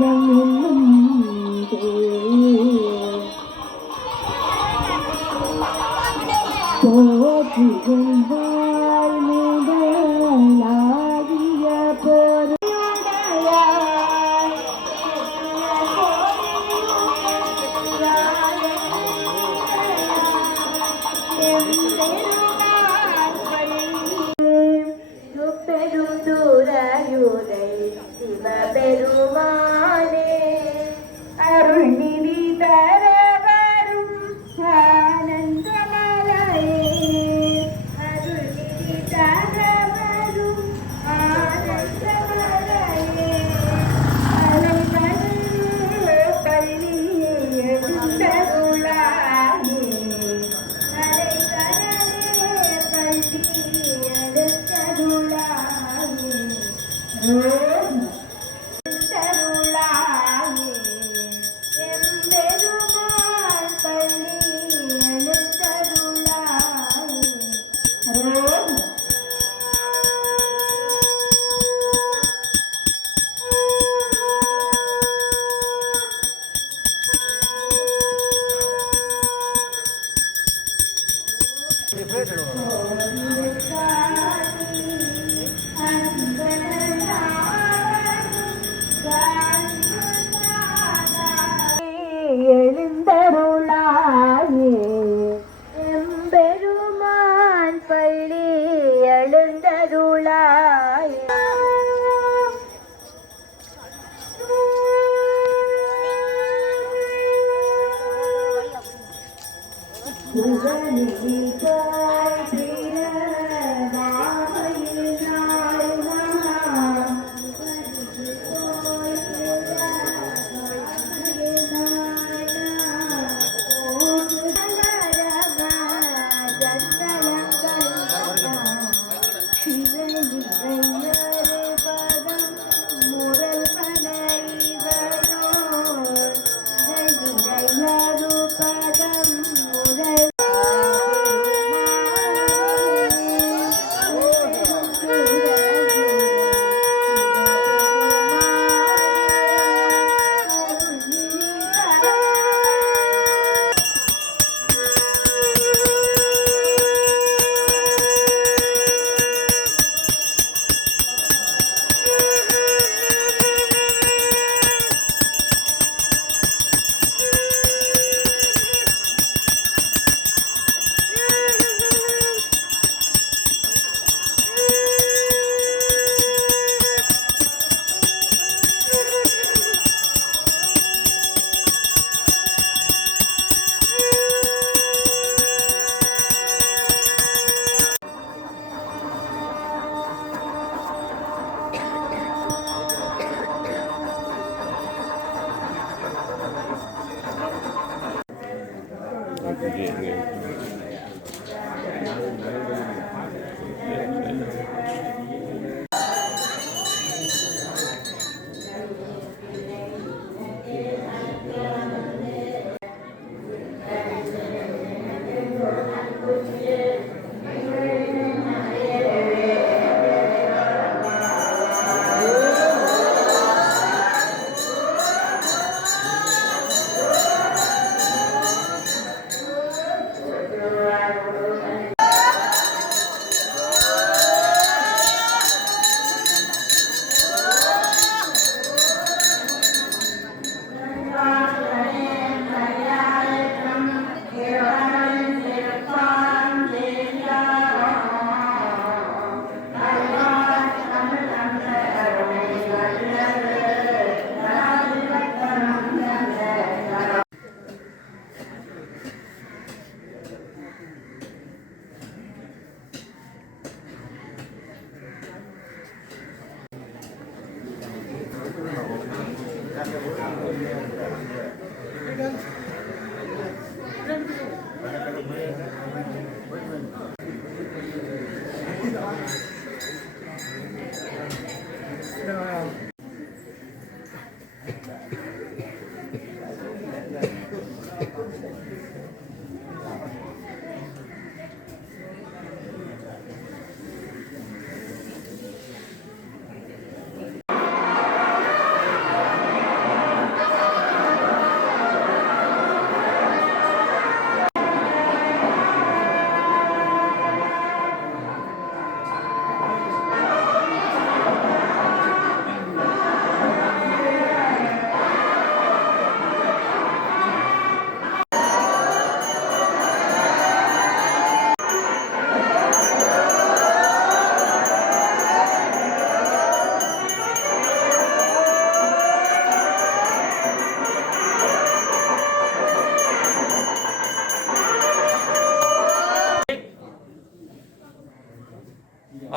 பரம் என்னும் போற்றிகள் வாழ் முதலாகிய பொருள் பெருந்துரையுரை சிவபெருமானே அருள் நிதி தர வரும் ஆனந்தமலையே அருள் நிதி தர வரும் ஆனந்தமலையே அலைகடல் பள்ளி எழுந்தருளாயே அலைகடலே பள்ளி எழுந்தருளாயே எழுந்தருளாயே எம்பெருமாள் பள்ளி எழுந்தருளாயே எழுந்தருளாயே எம்பெருமான் பள்ளி எழுந்தருளாயே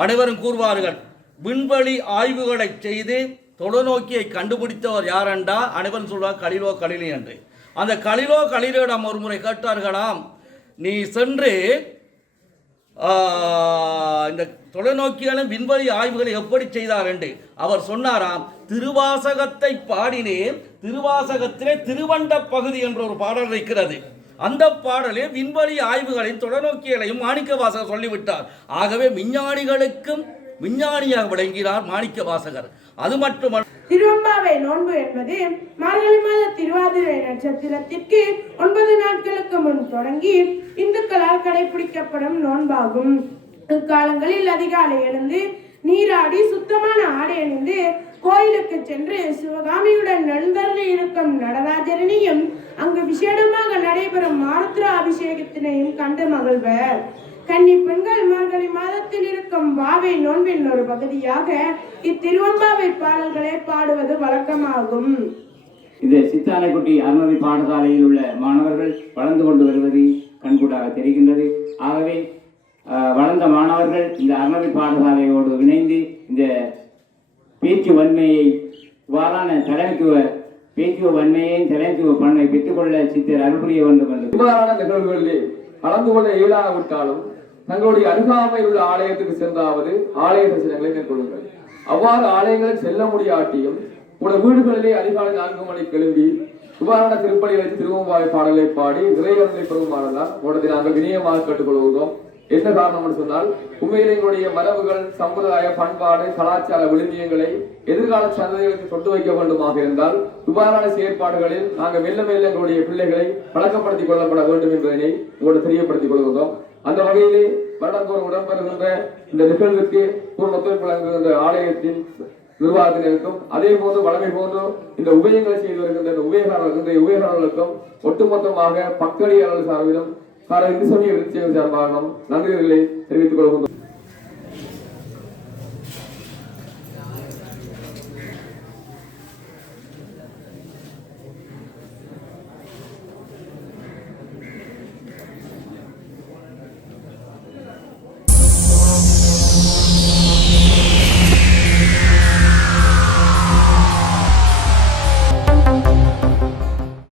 அனைவரும் கூறுவார்கள். விண்வெளி ஆய்வுகளை செய்து தொலைநோக்கியை கண்டுபிடித்தவர் யாரென்றா அனைவரும் சொல்வார் கலிலோ கலிலி என்று. அந்த கலிலோ கலிலியிடம் ஒரு முறை கேட்டார்களாம், நீ சென்று இந்த தொலைநோக்கியாலும் விண்வெளி ஆய்வுகளை எப்படி செய்தார் என்று. அவர் சொன்னாராம், திருவாசகத்தை பாடினேன், திருவாசகத்திலே திருவண்ட பகுதி என்ற ஒரு பாடல் இருக்கிறது. அந்த பாடலில் விண்வெளி ஆய்வுகளையும் தொலைநோக்கியலையும் மாணிக்க வாசகர் சொல்லிவிட்டார். ஆகவே விஞ்ஞானிகளுக்கும் விஞ்ஞானியாக விளங்கினார் மாணிக்க வாசகர். அது மட்டுமல்ல, திருவம்பாவை நோன்பு என்பது மார்கழி மாத திருவாதிரை நட்சத்திரத்திற்கு 9 நாட்களுக்கு முன் தொடங்கி இந்துக்களால் கடைபிடிக்கப்படும் நோன்பாகும். இக்காலங்களில் அதிகாலை எழுந்து நீராடி சுத்தமான ஆடை அணிந்து கோயிலுக்கு சென்று சிவகாமியுடன் நண்பர்கள் இருக்கும் நடராஜரனையும் அங்கு விசேடமாக நடைபெறும் மாருத்ரா அபிஷேகத்தினையும் கண்டு மகிழ்வர். கன்னி பெண்கள் மார்கழி மாதத்தில் இருக்கும் வாவை நோன்பின் ஒரு பகுதியாக இத்திருவம்பாவை பாடல்களை பாடுவது வழக்கமாகும். இந்த சித்தானைக்குட்டி அருணதி பாடசாலையில் உள்ள மாணவர்கள் வளர்ந்து கொண்டு வருவது கண்கூடாக தெரிகின்றது. ஆகவே வளர்ந்த மாணவர்கள் இந்த அருணதி பாடசாலையோடு இணைந்து இந்த பேச்சு வன்மையை இவ்வாறான பேச்சுவ வன்மையையும் தலைமைத்துவ பண்பை பெற்றுக்கொள்ள சித்தர் அருள் புரிய வேண்டும் என்று இவ்வாறான நிகழ்வுகளிலே கலந்து கொள்ள இயலாவிட்டாலும் தங்களுடைய அருகாமையில் உள்ள ஆலயத்துக்கு சென்றாவது ஆலய தரிசனங்களை மேற்கொள்ளுங்கள். அவ்வாறு ஆலயங்களில் செல்ல முடியாட்டியும் உங்களோட வீடுகளிலே அதிகாலை 4 மணிக்கு எழும்பி இவ்வாறான திருப்பலிகளை திருவம்பாவை பாடலை பாடி இறைவனை பெருமாறலாம் உடனே நாங்கள் வினயமாக கேட்டுக்கொள்கிறோம். என்ன காரணம் என்று சொன்னால், உண்மையிலே எங்களுடைய மரபுகள், சமுதாய, பண்பாடு, கலாச்சார விழுமியங்களை எதிர்கால சந்ததிகளுக்கு தொட்டு வைக்க வேண்டுமாக இருந்தால் இவ்வாறான செயற்பாடுகளில் நாங்கள் மெல்ல மெல்ல எங்களுடைய பிள்ளைகளை பழக்கப்படுத்திக் கொள்ளப்பட வேண்டும் என்பதனை உங்களோடு தெரியப்படுத்திக் கொள்கிறோம். அந்த வகையிலே வருடந்தோறும் இடம்பெறுகின்ற இந்த நிகழ்வுக்கு பூர்ண ஒத்துழைப்பு வழங்குகின்ற ஆலயத்தின் நிர்வாகத்தினருக்கும் அதே போன்று வளமை போன்று இந்த உபயங்களை செய்து வருகின்ற உபயகாரர்களுக்கும் ஒட்டுமொத்தமாக பக்கடியாளர்கள் சார்பிலும் இந்து சமய விருத்தி சார்பாகவும் நன்றிகளை தெரிவித்துக் கொள்கின்றோம்.